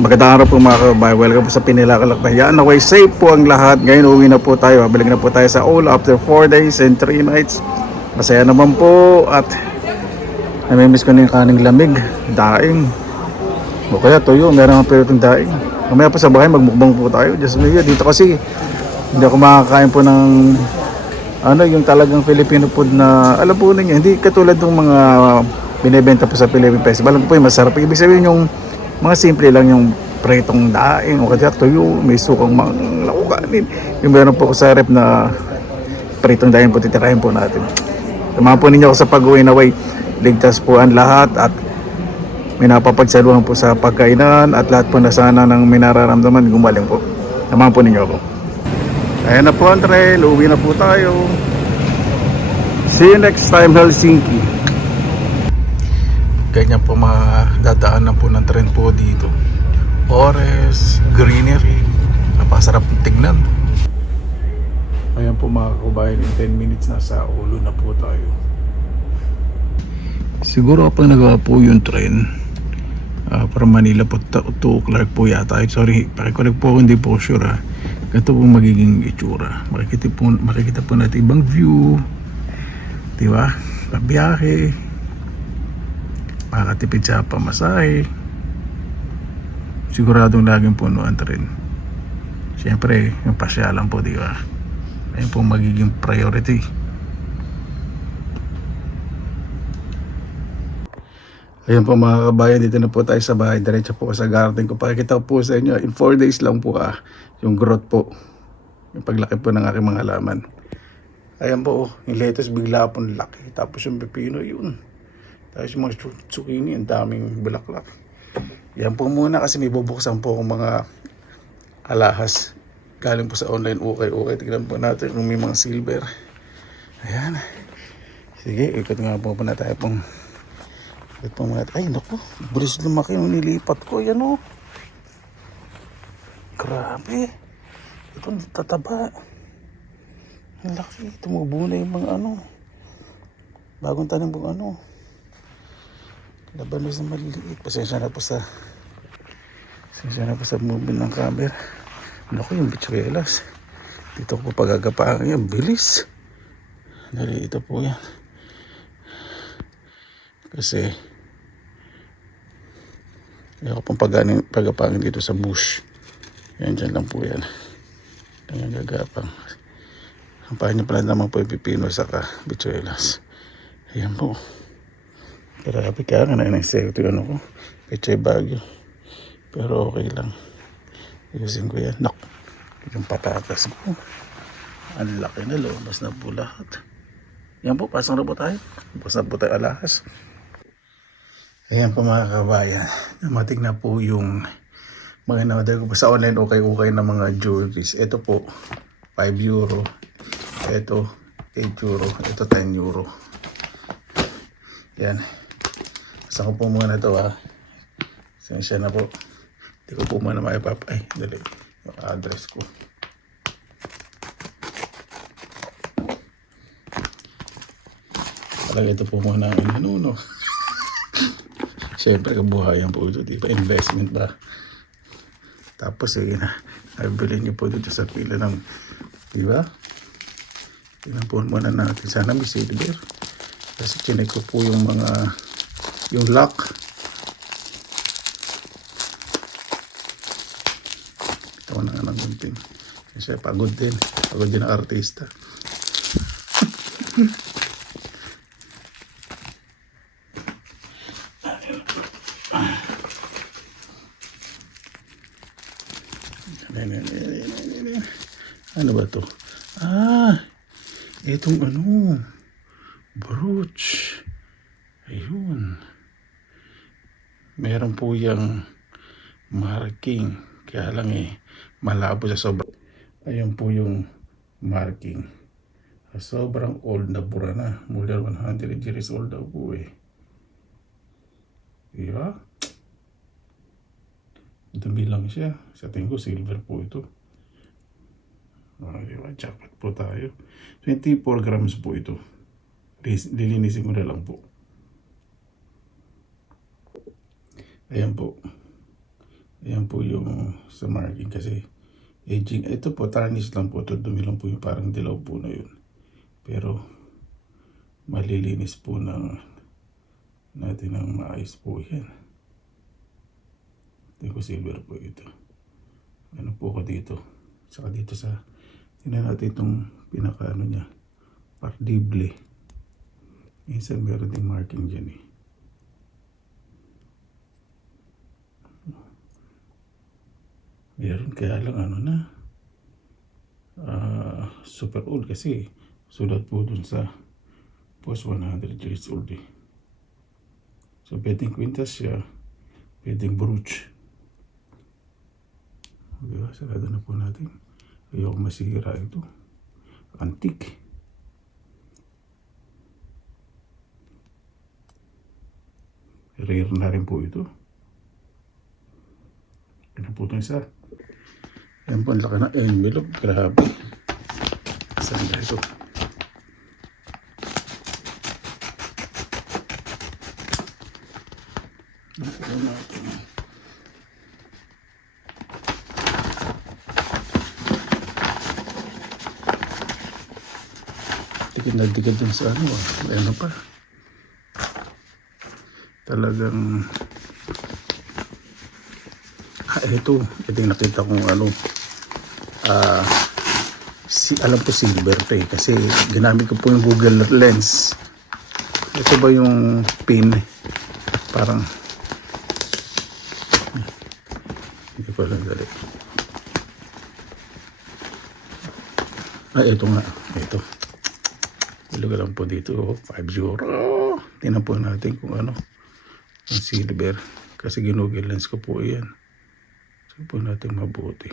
Magandang araw po mga kababayan. Welcome po sa Pinilakalakbayan. Okay, safe po ang lahat. Ngayon uwi na po tayo. Balik na po tayo sa Ola after 4 days and 3 nights. Masaya naman po at namimiss ko na yung kaning lamig. Daing. O kaya tuyo, meron nga pero itong daing. Mamaya po sa bahay magmukbang po tayo. Just maybe dito kasi hindi ako makakain po ng yung talagang Filipino food na alam po ninyo. Hindi katulad ng mga binibenta po sa Philippine Festival. Alam po yung masarap. Ibig sabihin yung mga simple lang yung pritong daing o kaya tuyo, may sukang mga laukanin. Yung meron po ko sa rep na pritong daing po titirahin po natin. Samahan po ninyo ako sa pag-uwi na way. Ligtas po ang lahat at may napapagsaluhan po sa pagkainan at lahat po na sana ng minararamdaman gumaling po. Samahan po ninyo ako. Ayan na po ang trail, uwi na po tayo. See you next time Helsinki. Ganyan po dadaanan po ng tren po dito. Forest, greenery, napasarap tignan. Ayan po mga kabayan, in 10 minutes nasa ulo na po tayo. Siguro kapag nagawa po yung tren from Manila po to Clark po yata. Sorry, pakikulik po ako, hindi po sure ha. Ganito po magiging itsura. Makikita po natin ibang view, diba? Pabiyahe, makakatipid sa pamasahe, siguradong laging punuan rin. Siyempre yung pasyalan po, di ba? Ayun po magiging priority. Ayun po mga kabayan, dito na po tayo sa bahay. Diretso po sa garden ko. Pakikita po sa inyo in 4 days lang po yung growth po, yung paglaki po ng aking mga halaman. Ayan po, yung lettuce bigla po laki. Tapos yung pepino yun. Tapos yung mga zucchini, ang daming bulaklak. Yan po muna kasi may bubuksan po akong mga alahas. Galing po sa online, okay. Tignan po natin kung may mga silver. Ayan. Sige, ikot nga po na tayo pong. Ikot po mga. Ay, naku. Bulis lumaki yung nilipat ko. Yan o. Grabe. Ito tataba. Ang laki. Tumubo na yung mga bagong tanim po labanos na maliliit. Pasensya na po sa movement ng camera. Naku, yung bichuelas dito ko po pagagapaan yan. Bilis. Dali, ito po yan. Kasi ayaw ko pong pagagapangin dito sa bush. Yan, dyan lang po yan. Yan gagapang. Ang pahin niya pala naman po yung pipino saka bichuelas. Ayan po. Grabe, kaya nga na-insekto yung ko. Pechay Baguio. Pero okay lang. Ayusin ko yan. Nak, yung patatas ko. Ang laki na, lumabas na po lahat. Yan po, pasang na po tayo. Pasang na po tayo alahas. Ayan po mga kabayan. Namating na po yung mga na-order ko sa online. Okay na mga jewelries. Ito po, 5 euro. Ito, 8 euro. Ito, 10 euro. Yan. Basta ko po muna ito Sensya na po. Hindi ko po muna ay, dali. Yung address ko. Talaga ito po muna ang inanuno. Siyempre kabuhayan po ito. Diba? Investment ba? Tapos nabili niyo po dito sa pila ng, diba? Tingnan po muna natin. Sana may silver. Kasi chinek ko po yung lock. Ito ko na nga ng gunting. Kasi pagod din ang artista. Ano ba to? Itong brooch. Ayun. Meron po yung marking. Kaya lang malabo sa sobrang. Ayun po yung marking. Sobrang old na bura na. More than 100 years old daw po Diba? Dumi lang siya. Sa tingin ko silver po ito. Diba? Jackpot po tayo. 24 grams po ito. Lilinisin ko na lang po. Ayan po. Ayan po yung sa marking kasi aging. Ito po, tarnish lang po. Ito, dumi lang po yung parang dilaw po na yun. Pero malilinis po natin ng maayos po yan. Ito ko silver po ito. Ano po ko dito. Saka dito sa, tingnan natin itong pinaka niya. Pardible. Minsan meron ding marking dyan eh. Meron kaya lang super old kasi sulat po dun sa post 100 years old eh. So pwedeng kwintas siya, pwedeng brooch. Diba? Sarado na po natin. Ayoko masira ito. Antique. Rare na rin po ito. Ano po ito isa? Yan po, ang laki na envelope. Grabe. Saan na ito? Dikit na dikit din sa ano pa. Talagang ito yung nakita kong alam ko silver to eh, kasi ginamit ko po yung Google Lens. Ito ba yung pin? Parang hindi ko alam dali. Ito nga. Ito. Ilagay lang po dito. 5-0. Tingnan po natin kung ano yung silver. Kasi ginugol lens ko po yan. So po natin mabuti.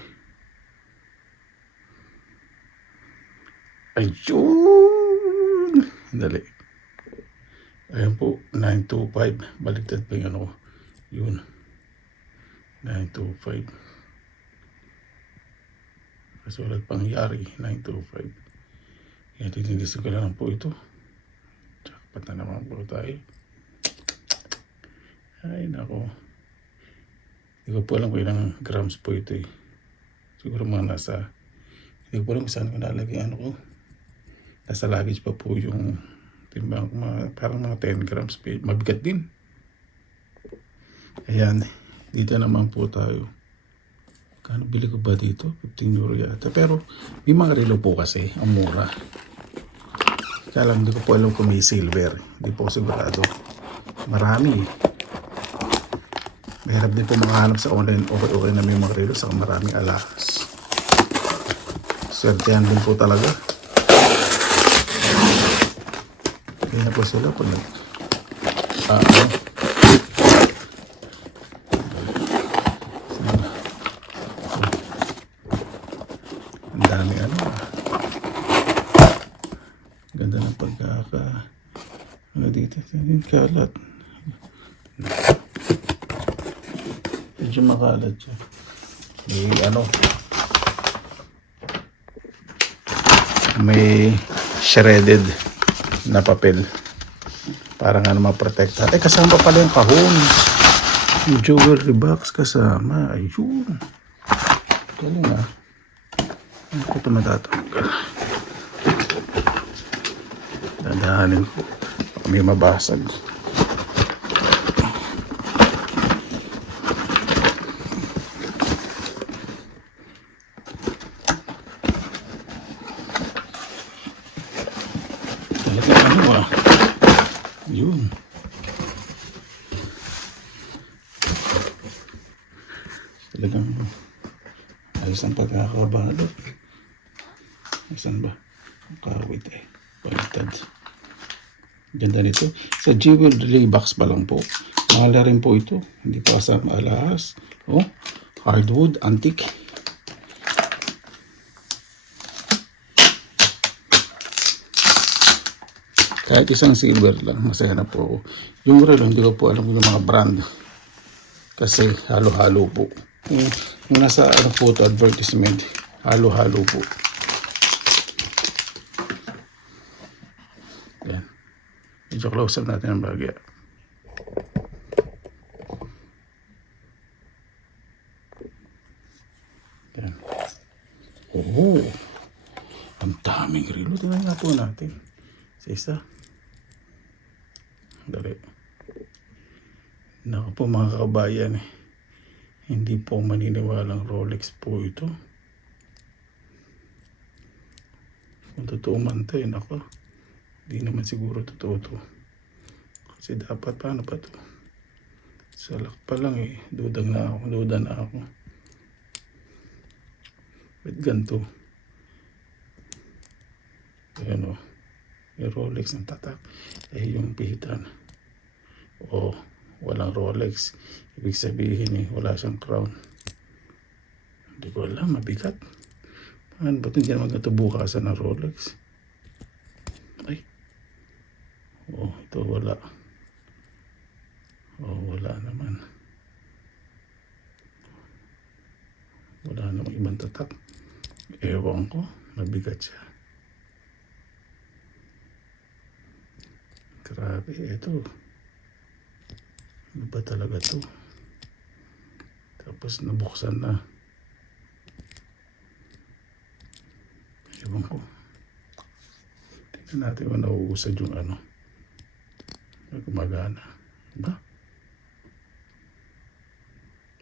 Ayun! Dali. Ayan po. 925. Baliktad pa yung yun. 925. Kasulat pangyari. 925. Yan, tinilisin ko lang po ito. Jackpot na naman po tayo. Ay, nako. Hindi ko po alam kung ilang grams po ito eh. Siguro mga nasa, hindi ko po alam kung saan ko nalagay ko. Nasa luggage pa po yung timbang, parang mga 10 grams. Mabigat din. Ayan, dito naman po tayo. Kano bili ko ba dito? 15 euro yata. Pero may mga relo po kasi, ang mura. Kaya lang, hindi ko po alam kung may silver. Hindi po sigurado. Marami eh. Mahirap din po makahanap sa online. Okay na may mga relo sa maraming alahas. Swertehan din po talaga. Kaya na po sila po ang dami ganda ng dito kalat. Medyo makalat siya. May shredded na papel. Parang maprotektahan. Kasama pala yung kahon. Yung jewelry box kasama. Ayun. Galing Ano ko ito matatanggal? Dadahanin ko. Baka may mabasag. Yun. Talagang ayos ang pagkakabalot. Saan ba? Kawit baliktad. Ganda nito. Sa jewelry box pa lang po. Mahal rin po ito. Hindi pa kasama alahas. Hardwood, antique. Kahit isang silver lang, masaya na po ako. Yung relo, hindi ko po alam yung mga brand. Kasi halo-halo po. Yung nasa photo advertisement, halo-halo po. Yan. Medyo close up natin ang bagay. Yan. Oh, ang daming relo. Tingnan nga po natin. Isa. Dali. Naku po mga kabayan eh. Hindi po maniniwalang Rolex po ito. Kung totoo man ito eh, naku. Hindi naman siguro totoo to. Kasi dapat paano pa to? Salak pa lang eh. Duda na ako. Ba't ganito? Ayan o. May Rolex ng tatak. Eh yung pihitan. O, walang Rolex. Ibig sabihin eh, wala siyang crown. Hindi ko alam, mabigat. Paano ba ito? Hindi naman ito bukasan ng Rolex. Ay. Oh, ito wala. Oh, wala naman. Wala namang ibang tatak. Ewan ko, mabigat siya. Grabe, ito. Ano ba talaga to? Tapos nabuksan na. Ewan ko. Tingnan natin kung nauusad yung ano. Gumagana. Ba?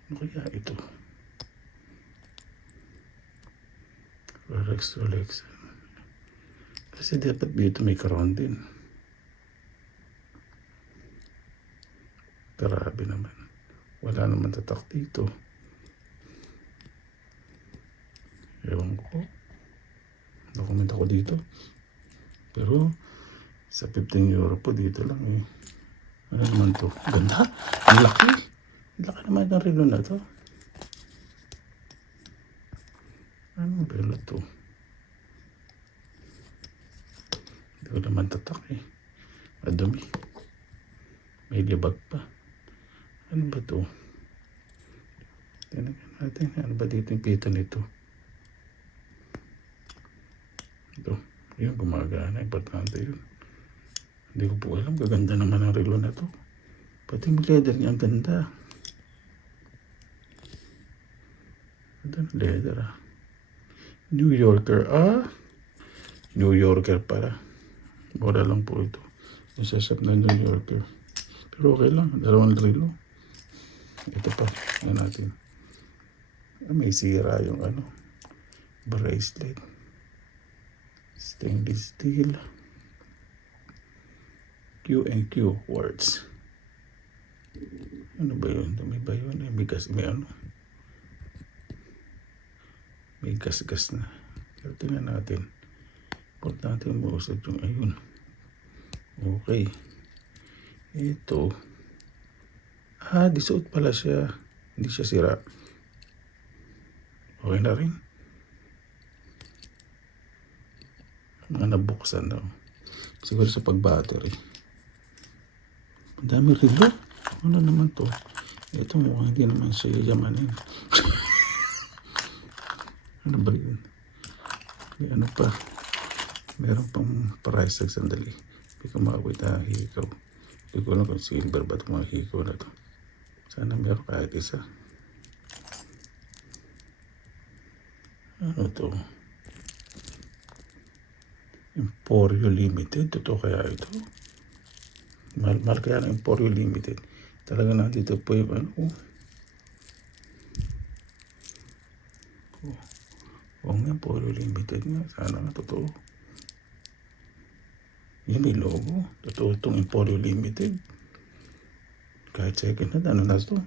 Ano kaya ito? Rolex. Kasi dapat dito may karoon din. Grabe naman. Wala naman tatak dito. Ewan ko. Nakomment ako dito. Pero sa 15 euro po dito lang eh. Ano naman to? Ganda. Ang laki. Ang laki naman ng relo na to. Anong relo to? Hindi ko naman tatak eh. Madumi. May libag pa. Ano ba to? Tingnan natin. Ano ba dito yung pita nito? Ito. Yun, gumagana. Importante yun. Hindi ko po alam. Gaganda naman ang relo na to. Pati yung leather niya. Ang ganda. Ganda ng leather ah. New Yorker. New Yorker pala. Mura lang po ito. Nasasap na New Yorker. Pero okay lang. Dalawang relo. Ito pa. Ano natin. May sira yung ano. Bracelet. Stainless steel. Q&Q quartz. Ano ba yun? May ba yun? May ano? May gas-gas na. Pero tingnan natin. Importante yung mausad yung ayun. Okay. Ito. Disuot pala siya. Hindi siya sira. Okay na rin. Mga nabuksan daw. Siguro sa pag-battery. Ang dami relo. Ano naman to? Ito mukhang hindi naman siya yamanin. Ano ba yun? May ano pa? Meron pang price tag sandali. Hindi ko makawit na hikaw. Hindi ko alam kung silver ba itong mga hikaw na to. Sana meron kahit isa. Ano to? Emporio Limited. Totoo kaya ito? Mahal kaya ng Emporio Limited. Talaga nandito po yung ano. Oo nga, Emporio Limited nga. Sana nga totoo. Yan may logo. Totoo itong Emporio Limited. Kahit second hand, ano na ito?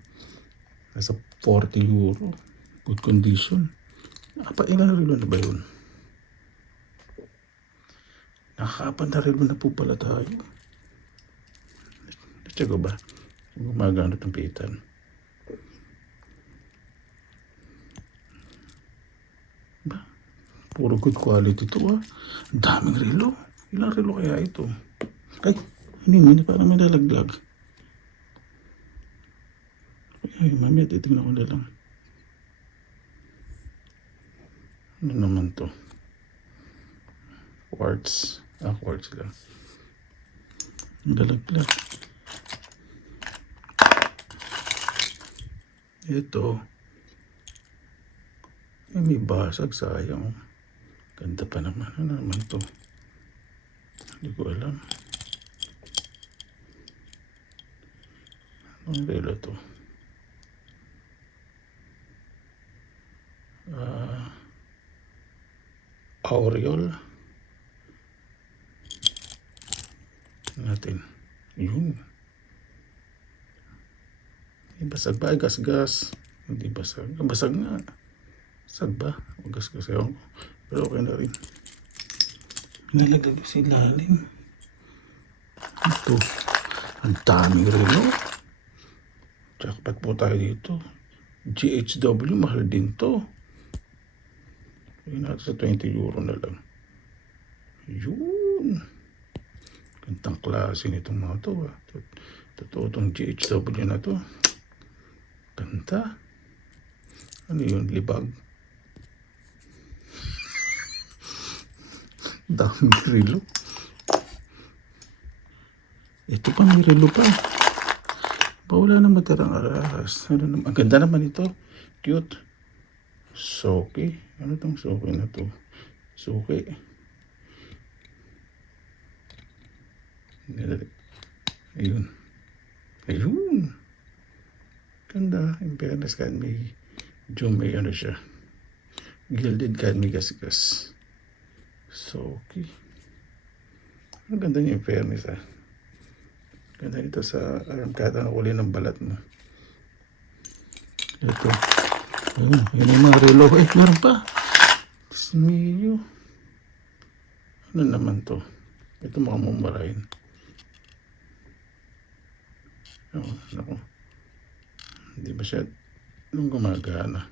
Nasa 40 euro. Good condition. Ilan relo na ba yun? Nakakapan na relo na po pala tayo. Natsago ba? Gumagano itong pitan. Ba? Puro good quality ito ah. Ang daming relo. Ilang relo kaya ito? Ay, hindi parang may lalaglag. Ay, mamaya titignan ko na lang. Ano naman to? Quartz. Quartz lang. Lalaglag. Ito. May basag, sayang. Ganda pa naman. Ano naman to? Hindi ko alam. Anong relo to? Aureol. Natin. Yun. May basag ba? Ay, gas-gas. Hindi basag. Basag nga. Basag ba? O gas-gas. Ewan ko. Pero okay na rin. Nalagay ko sa ilalim. Ito. Ang daming relo. Jackpot po tayo dito. GHW, mahal din to. Ayun natin sa 20 euro na lang. Yun. Gantang klase nitong mga to. Totoo itong GHW na to. Ganda. Ano yun? Libag. Daming relo. Ito pa, may relo pa. Wala na matirang aras. Ano naman? Ang ganda naman ito. Cute. Soki. Ano tong soki na to? Soki. Ayun. Ayun. Ganda. In fairness, kahit may may ano siya. Gilded, kahit may gas-gas. Soki. Ang ganda niya, in fairness, ah. Ganda ito sa kahit ang kulay ng balat mo. Ito. Ayun. Yun yung mga relo. Eh, meron pa. Smiyo. Ano naman to? Ito mga mumurahin. Oh, naku. Hindi ba siya nung gumagana?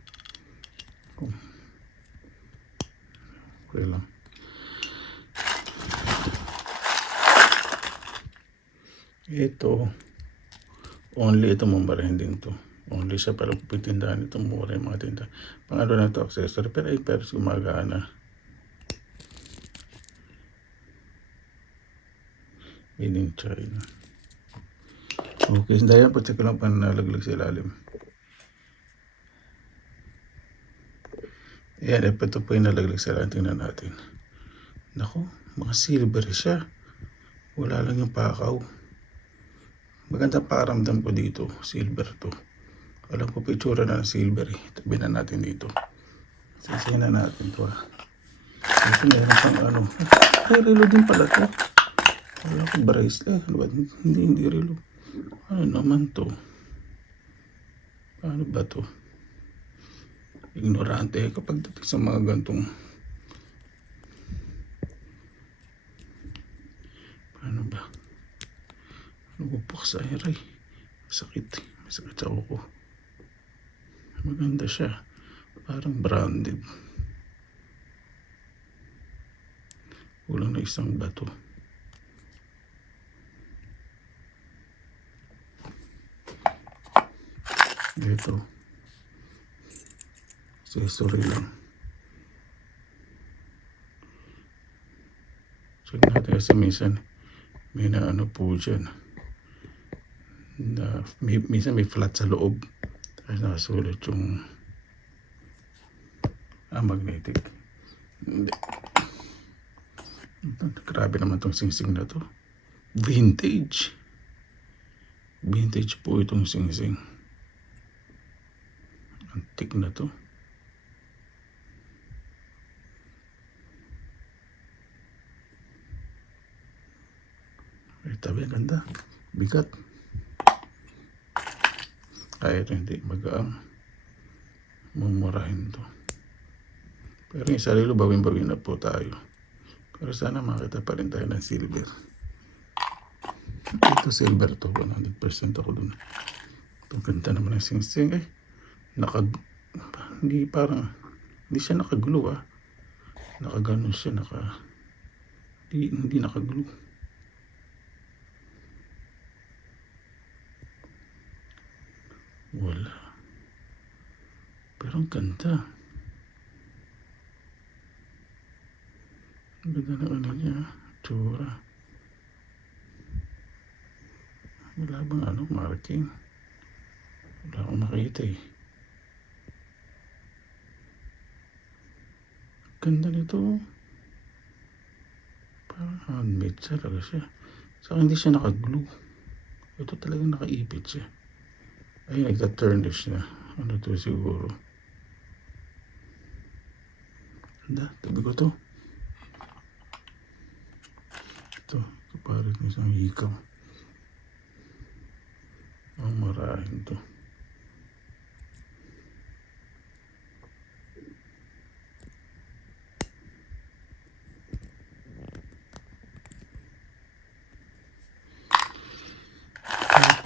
Okay lang. Ito, only ito mumurahin din to. Only siya para pupuntindahan ito mura yung mga tinda. Pang-ano na ito, accessory. Pero ay, pero gumagana. Made in China. Okay, dahil po check ko lang pa nalaglag sa ilalim. Ayan, ito po yung nalaglag sa ilalim. Tingnan natin. Naku, mga silver siya. Wala lang yung pakaw. Maganda pakiramdam ko dito. Silver to. Alam ko picture na ng silver eh. Tabi na natin dito. Sisihin na natin to ah. Ito meron pang ano. Ay, relo din pala to. Wala ko bracelet. Ano ba? Hindi relo. Ano naman to? Paano ba to? Ignorante kapag dating sa mga gantong. Paano ba? Ano po sa aray? Sakit. Masakit sa ko. Maganda siya. Parang branded. Kulang na isang bato. Ito. Accessory lang. Check natin kasi minsan may na ano po dyan. Na, minsan may flat sa loob. Tapos nakasulat yung magnetic. Hindi. Grabe naman tong singsing na to. Vintage. Vintage po itong singsing. Antique na to. Ay, tabi, ganda. Bigat. Kaya ito hindi magaang mumurahin to. Pero yung sarilo, bawin-bawin na po tayo. Pero sana makita pa rin tayo ng silver. Ito silver to, 100% ako dun. Ito ganda naman ng singsing eh. Hindi parang, hindi siya nakaglue ah. Nakaganon siya, hindi nakaglue. Wala. Pero ang ganda. Ang ganda ng ano niya, tsura. Wala bang ano, marking? Wala akong makita eh. Ganda nito. Parang handmade talaga siya. Saka hindi siya naka-glue. Ito talagang nakaipit siya. Ay, nagta-turnish na. Ano to siguro? Handa, tabi ko to. Ito parang isang hikaw. Ang marahin to.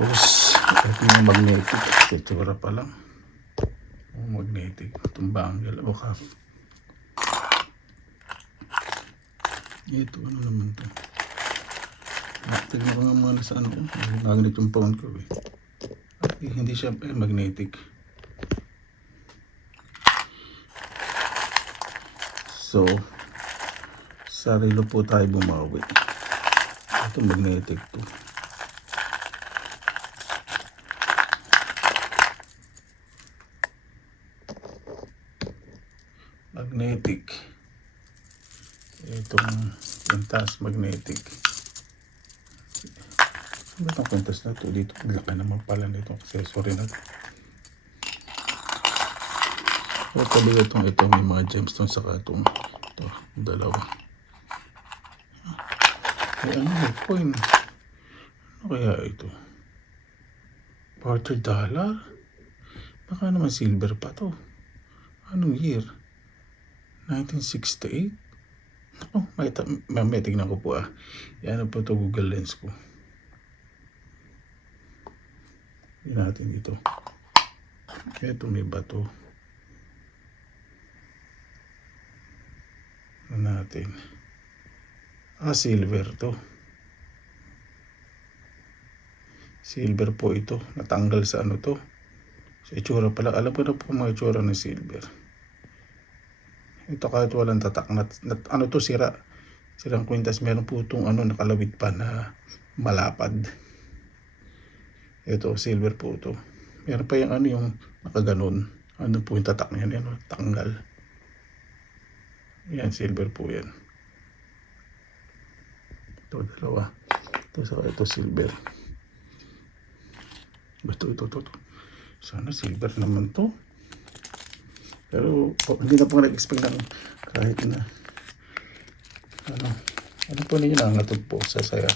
Tapos, ito yung magnetic. Itsura pa lang. Magnetic. Itong bangle o cuff. Ito, ano naman to? Tignan ko nga mga sa ano. Magnet yung phone ko eh. Okay, hindi siya magnetic. So, sa relo po tayo bumawi. Ito magnetic to. Magnetic. Itong pintas magnetic. Ano ba itong pintas na ito? Dito, laki naman pala nito. Accessory na ito. O tabi ito may mga gemstones saka itong ito, dalawa. Ay, ano may coin? Ano kaya ito? $40? Baka naman silver pa to. Anong year? 1968? Oh, may tignan ko po ah. Yan po ito Google Lens ko. Yan natin dito. Ito may bato. Ano natin? Ah, silver to. Silver po ito. Natanggal sa ano to. Sa itsura pala. Alam ko na po mga itsura ng silver. Ito kahit walang tatak ano to sira. Sirang kwintas. Meron po itong ano nakalawit pa na malapad. Ito silver po ito. Meron pa yung ano yung nakaganon. Ano po yung tatak niyan. Ano, tanggal. Yan silver po yan. Ito dalawa. Ito saka ito silver. Ito. Sana silver naman to. Pero hindi na po nag-expect ng kahit na ano po ninyo nangatog po sa saya.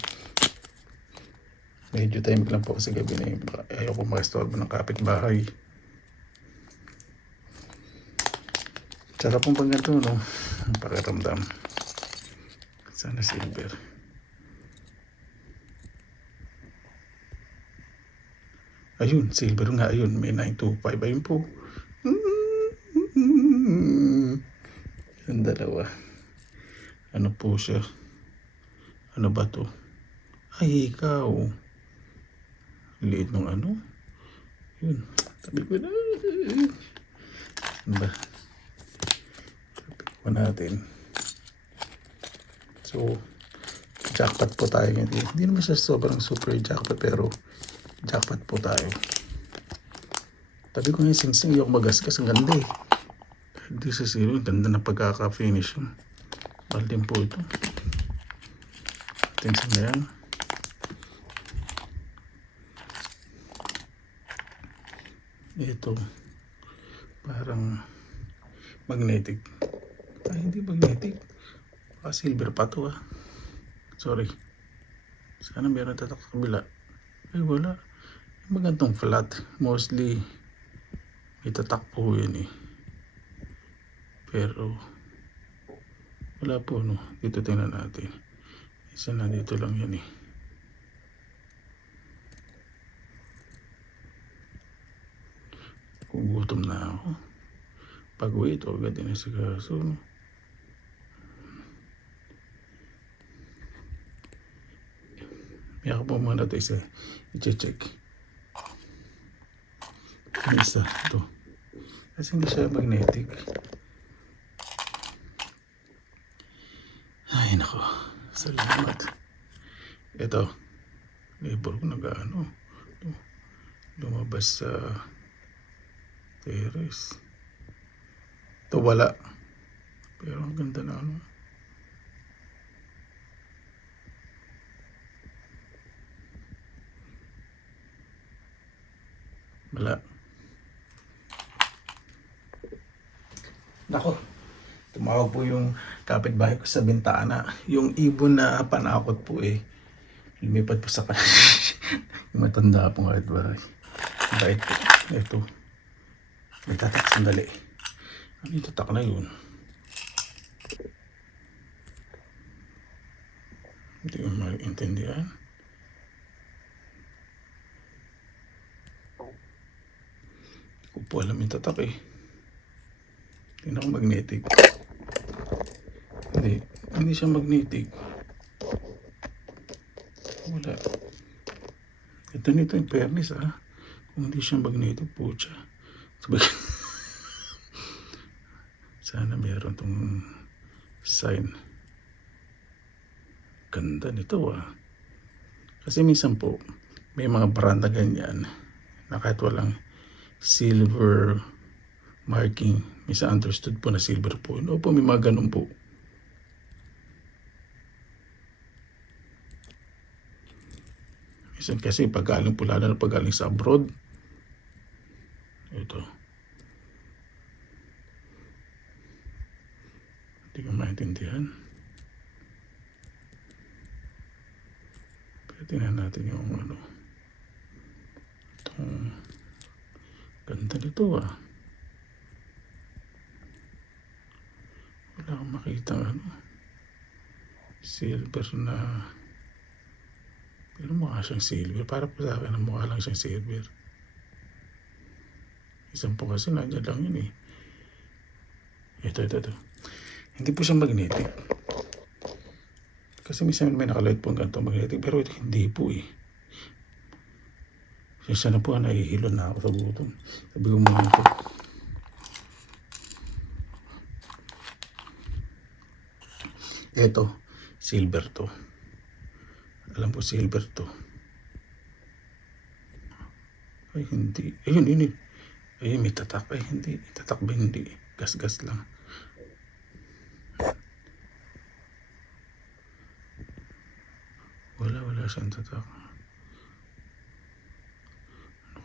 Medyo time lang po kasi gabi na yung ayaw ko makistorbo ng kapitbahay. Sarap pong pang ganito, no? Ang pakiramdam. Sana silver. Ayun, silver nga. Ayun, may 925. Ayun po. Yung dalawa. Ano po siya? Ano ba to? Ay, ikaw. Liit ng ano? Yun. Tabi ko na. Ano ba? Tabi ko natin. So, jackpot po tayo ngayon. Hindi naman siya sobrang super jackpot pero jackpot po tayo. Tabi ko nga yung singsing. Yung magasgas. Ang ganda eh. Hindi sa zero. Ganda na pagkaka-finish. Mahal din po ito. Tingnan na yan. Ito. Parang magnetic. Ay, hindi magnetic. Baka silver pa to ah. Sorry. Sana meron tatak sa kabila. Ay, wala. Magandang flat. Mostly may tatak po yun eh. Pero wala po no. Dito tingnan natin. Isa na dito lang yan eh. Kung gutom na ako. Pag-uwi ito agad din sa kaso. No? May ako po muna ito isa. I-check. Ano isa? Ito. Kasi hindi siya magnetic. Ay nako. Salamat. Ito. Labor ko nag-ano. Lumabas sa terrace. Ito wala. Pero ang ganda na ano. Wala. Nako, tumawag po yung kapitbahay ko sa bintana. Yung ibon na panakot po lumipad po sa kanya. Yung matanda pong kapitbahay. Bait po. Ito. May tatak, sandali. Ano yung tatak na yun? Hindi ko maintindihan. Hindi ko po alam yung tatak Tingnan ko magnetic. Hindi siya magnetic. Wala. Ito nito yung fairness Kung hindi siya magnetic po siya. Sana meron tong sign. Ganda nito Kasi minsan po, may mga brand na ganyan na kahit walang silver marking, misunderstood po na silver po. Opo, may mga ganun po. Minsan kasi paggaling po, lalo na paggaling sa abroad, ito. Hindi ko maintindihan. Pero tingnan natin yung itong ganda nito Wala akong makita silver na, pero mukha siyang silver. Para po sa akin mukha lang siyang silver. Isang po kasi nandiyan lang yun Ito. Hindi po siya magnetic. Kasi minsan may nakalight po ang ganito magnetic, pero ito hindi po Isa na po nahihilo na ako sa gutom. Sabi ko muna ito. Ito, silver to. Alam po silver to. Ay hindi. Ayun. Ay may tatak. Ay hindi. Tatak ba hindi? Gas lang. Wala siyang tatak.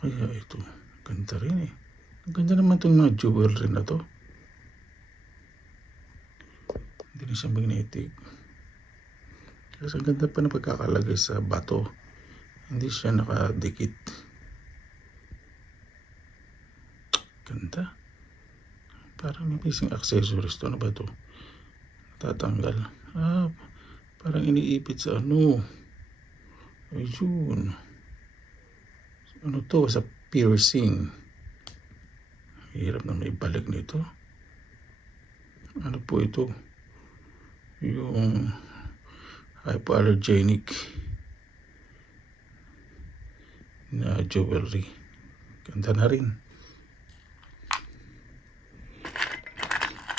Ano kaya ito? Ganda rin Ang ganda naman itong mga jewelry na to. Hindi na siya magnetic. Kasi ang ganda pa na pagkakalagay sa bato. Hindi siya nakadikit. Ganda. Parang may missing accessories to. Ano ba to? Tatanggal. Parang iniipit sa Ayun. Ano to? Sa piercing. Hirap na may balik nito. Ano po ito? Yung hypoallergenic na jewelry. Ganda na rin.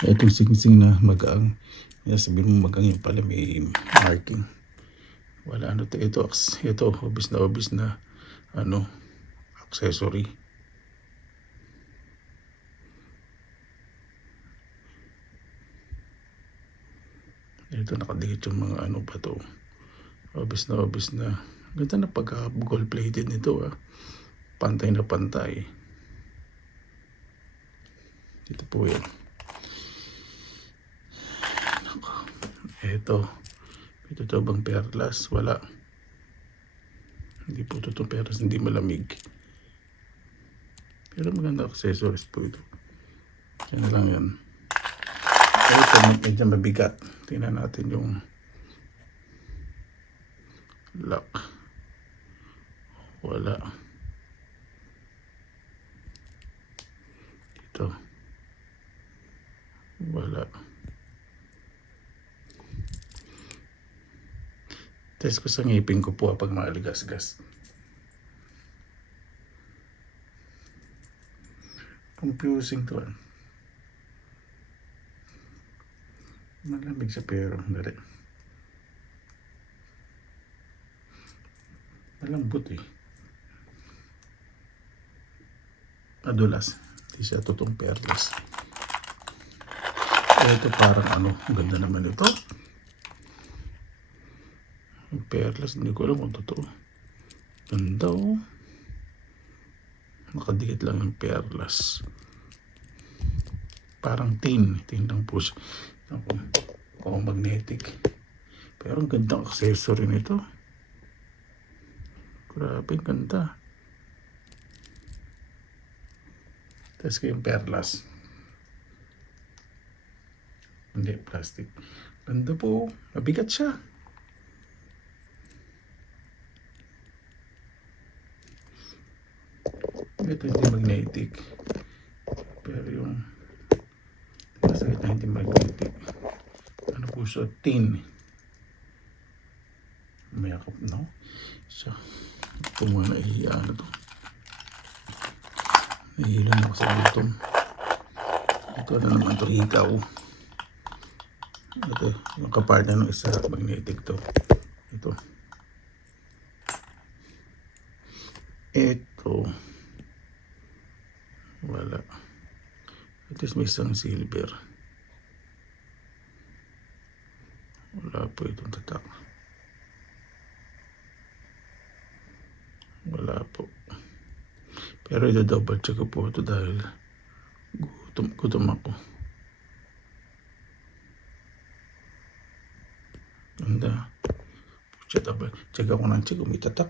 Itong sing-sing na magaang. Sabihin mo magaang yung pala may marking. Wala ito obvious na accessory. Ito nakadikit yung mga pa to. Obvious na. Ganda na pagka gold plated nito Pantay na pantay. Dito po yan. Ito bang perlas? Wala. Hindi po ito perlas, hindi malamig. Pero maganda accessories po ito. Yan na lang yan. Ito medyo mabigat. Tingnan natin yung lock. Wala. Ito. Wala. Test ko sa ngipin ko po pag maligas-gas. Confusing to. Malamig siya pero dali. Malambot Madulas. Hindi siya totoong perlas. Ito parang ano, ang ganda naman ito. Yung perlas, hindi ko alam kung totoo. Ganda oh. Nakadikit lang yung perlas. Parang tin lang po siya. Ako, magnetic. Pero ang gandang accessory nito. Grabe, ganda. Tapos ko yung perlas. Hindi, plastic. Ganda po. Mabigat siya. Ito hindi magnetic. Pero yung nasa gitna hindi magnetic. Ano po siya? Tin. Mayakap, no? So, ito muna ano to. Nahihilo na ako sa gutom. Ito na naman to, hikaw. Ito, yung kapartner ng isa, magnetic to. Ito. Ito. Wala. At least may isang silver. Wala po itong tatak. Wala po. Pero ito double check ko po ito dahil gutom ako. Ganda. Check ako ng check kung may tatak.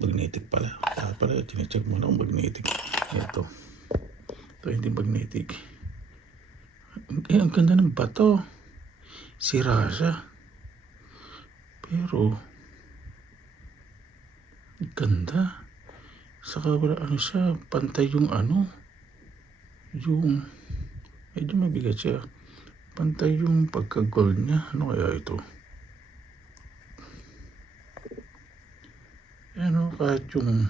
Magnetic pala. Pala, tine-check muna kung magnetic. Ito hindi magnetic. Ang ganda ng bato. Sira siya. Pero ganda. Saka wala siya. Pantay yung yung medyo mabigat siya. Pantay yung pagka-gold niya. Ano kaya ito? Kahit yung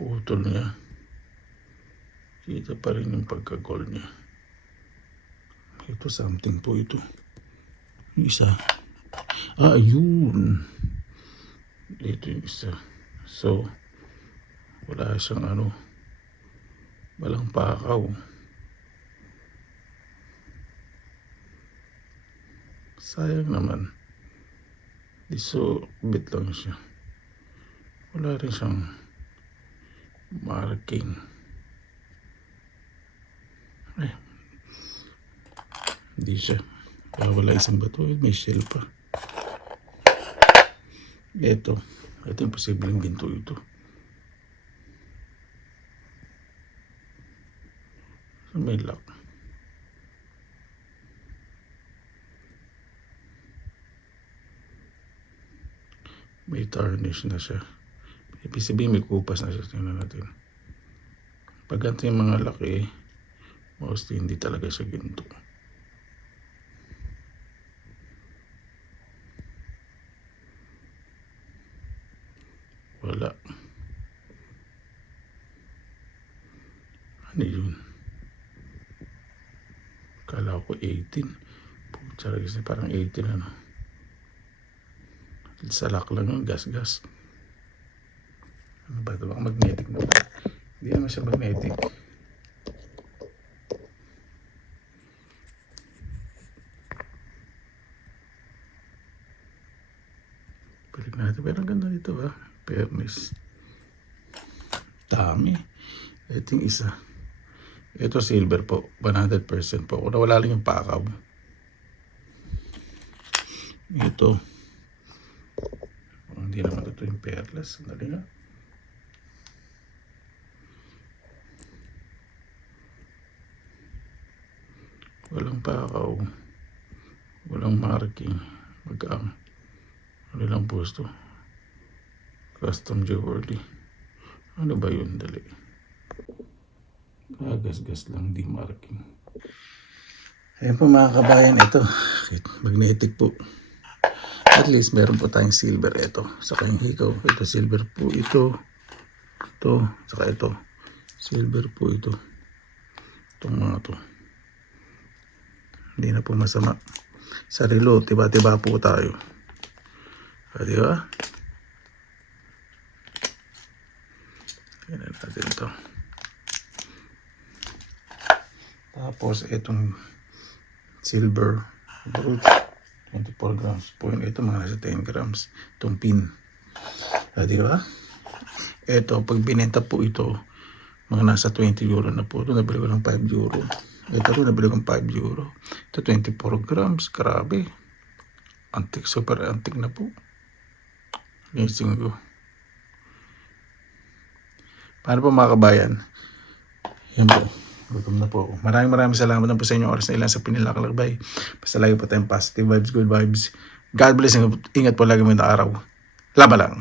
putol niya, kita pa rin yung pagka-gold niya. Ito something po ito. Yung isa. Ayun. Ito yung isa. So, wala siyang walang pakaw. Sayang naman. So, bit lang siya. Wala rin siyang marking. Hindi siya. Wala isang bato. May shell pa. Ito yung posibleng ginto ito. So, may lock. May tarnish na siya. Ibig sabihin may kupas na siya. Tingnan natin. Pag ganito yung mga laki, mostly hindi talaga siya ginto. Wala. Ano yun? Kala ko 18. Putsara kasi parang 18 Salak lang yung gas. Ano ba ito? Baka magnetic na ba? Hindi naman siya magnetic. Balik natin. Pero ang ganda nito ba? Fairness. Dami. Ito yung isa. Ito silver po. 100% po. Kung nawala lang yung pakaw. Ito. Hindi naman ito yung perlas. Sandali nga. Walang pakaw. Walang marking. Ano lang po ito? Custom jewelry. Ano ba yun? Dali. Gas lang, di marking. Ayan po mga kabayan, ito. Magnetic po. At least meron po tayong silver ito. Saka yung hikaw. Ito silver po ito. Ito. Saka ito. Silver po ito. Itong mga to. Hindi na po masama. Sa relo, tiba-tiba po tayo. Diba? Tingnan natin ito. Tapos itong Silver. Gold. 24 grams po yun. Ito mga nasa 10 grams. Itong pin. Di ba? Ito, pag binenta po ito, mga nasa 20 euro na po. Ito, nabili ko ng 5 euro. Ito, nabili ko ng 5 euro. Ito, 24 grams. Grabe. Antique, super antique na po. Amazing ko. Paano po mga kabayan? Yan po. Gutom na po. Maraming salamat na po sa inyong oras na ilan sa Pinilakalakbay. Basta lagi po tayong positive vibes, good vibes. God bless. Ingat po lagi mo na araw. Laban lang.